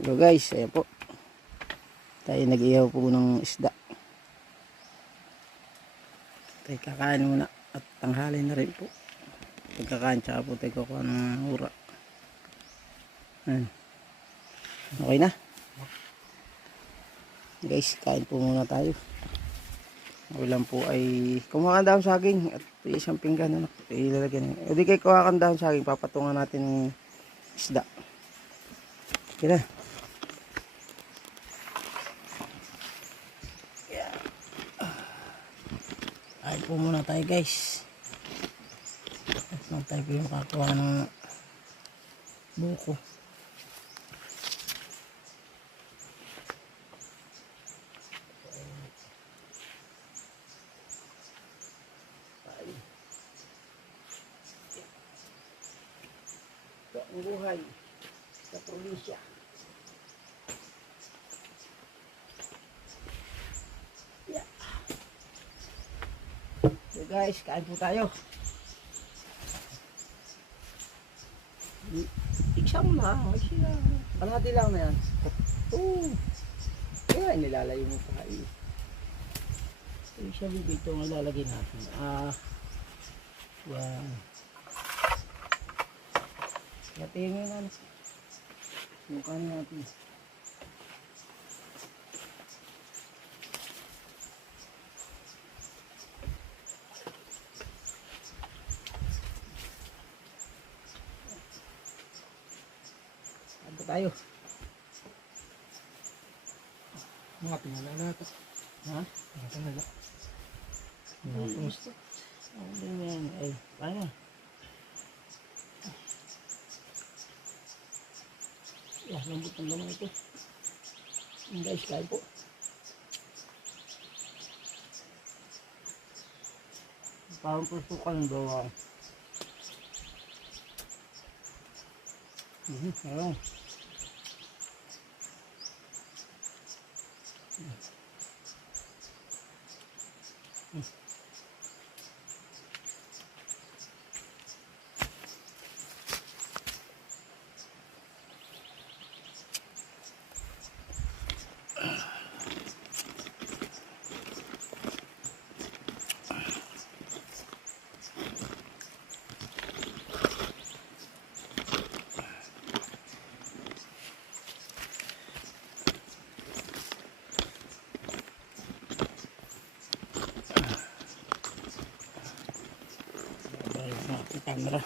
So guys, ayan po. Tayo nag-ihaw po ng isda. Tayo kakain muna at tanghali na rin po. Pagkakain tsaka po tayo kukuha ng ura. Ayan. Okay na. Guys, kain po muna tayo. Ulam po ay kumakan dahon saging at isang pinggan na ilalagyan. O di kayo kumakan dahon saging, papatungan natin ng isda. Kira. Kain po muna tayo guys. At nang tayo po yung kakuha ng buko. Ito ang buhay sa probinsya. Yeah. So guys, kain po tayo. Iksam na. Kalahati lang na yan. Oo. Kaya nilalayo mo pa. Siya dito ang ilalagay natin. Yan. Yatiin nyo na. Mukha natin. Ano tayo? Mga pinalala ito. Ha? Mga pinalala. Gusto. Ano yan? Ay, paano? Yeah, lambot ng lamang ito. Guys, kain po. Parang pusukan ng bawang. Ayun. Camera.